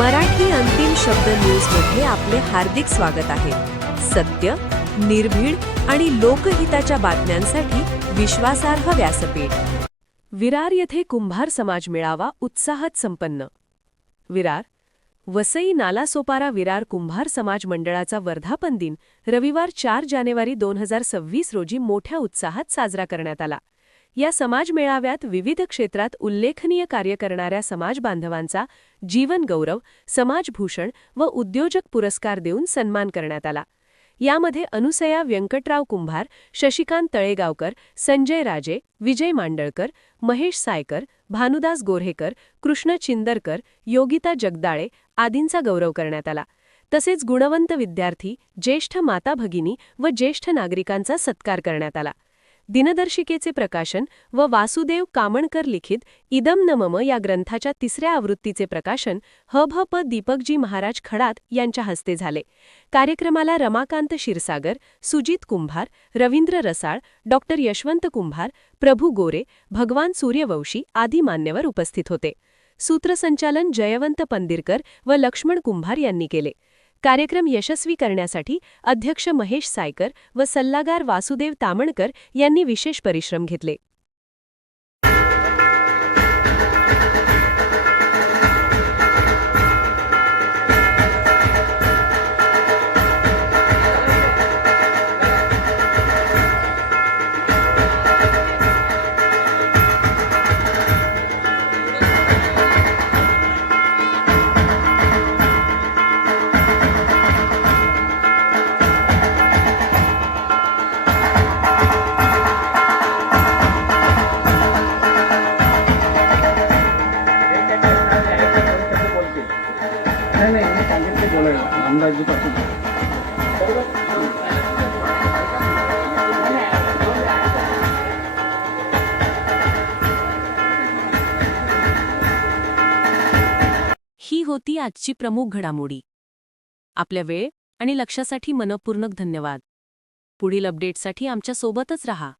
मराठी अंतिम शब्द न्यूजमध्ये आपले हार्दिक स्वागत आहे. सत्य, निर्भीड आणि लोकहिताच्या बातम्यांसाठी विश्वासार्ह व्यासपीठ. विरार येथे कुंभार समाज मेळावा उत्साहात संपन्न. विरार वसई नालासोपारा विरार कुंभार समाज मंडळाचा वर्धापन दिन रविवार 4 जानेवारी 2026 रोजी मोठ्या उत्साहात साजरा करण्यात आला. या समाज मेळाव्यात विविध क्षेत्रात उल्लेखनीय कार्य करणाऱ्या समाज बांधवांचा जीवन गौरव, समाजभूषण व उद्योजक पुरस्कार देऊन सन्मान करण्यात आला. यामध्ये अनुसया व्यंकटराव कुंभार, शशिकांत तळेगावकर, संजय राजे, विजय मांडळकर, महेश सायकर, भानुदास गोऱ्हेकर, कृष्ण चिंदरकर, योगिता जगदाळे आदींचा गौरव करण्यात आला. तसेच गुणवंत विद्यार्थी, ज्येष्ठ माता भगिनी व ज्येष्ठ नागरिकांचा सत्कार करण्यात आला. दिनदर्शिकेचे प्रकाशन व वासुदेव कामणकर लिखित इदम न मम या ग्रंथाच्या 3ऱ्या आवृत्तीचे प्रकाशन ह.भ.प. दीपकजी महाराज खडात यांच्या हस्ते झाले. कार्यक्रमाला रमाकांत क्षीरसागर, सुजित कुंभार, रवींद्र रसाळ, डॉ. यशवंत कुंभार, प्रभू गोरे, भगवान सूर्यवंशी आदी मान्यवर उपस्थित होते. सूत्रसंचालन जयवंत पंदिरकर व लक्ष्मण कुंभार यांनी केले. कार्यक्रम यशस्वी करण्यासाठी अध्यक्ष महेश सायकर व सल्लागार वासुदेव तामणकर यांनी विशेष परिश्रम घेतले. नाही मी सांगितलं बोलायला अंदाजीपासून. ही होती आजची प्रमुख घडामोडी. आपल्या वेळ आणि लक्षासाठी मनपूर्वक धन्यवाद. पुढील अपडेट्ससाठी आमच्या सोबतच रहा.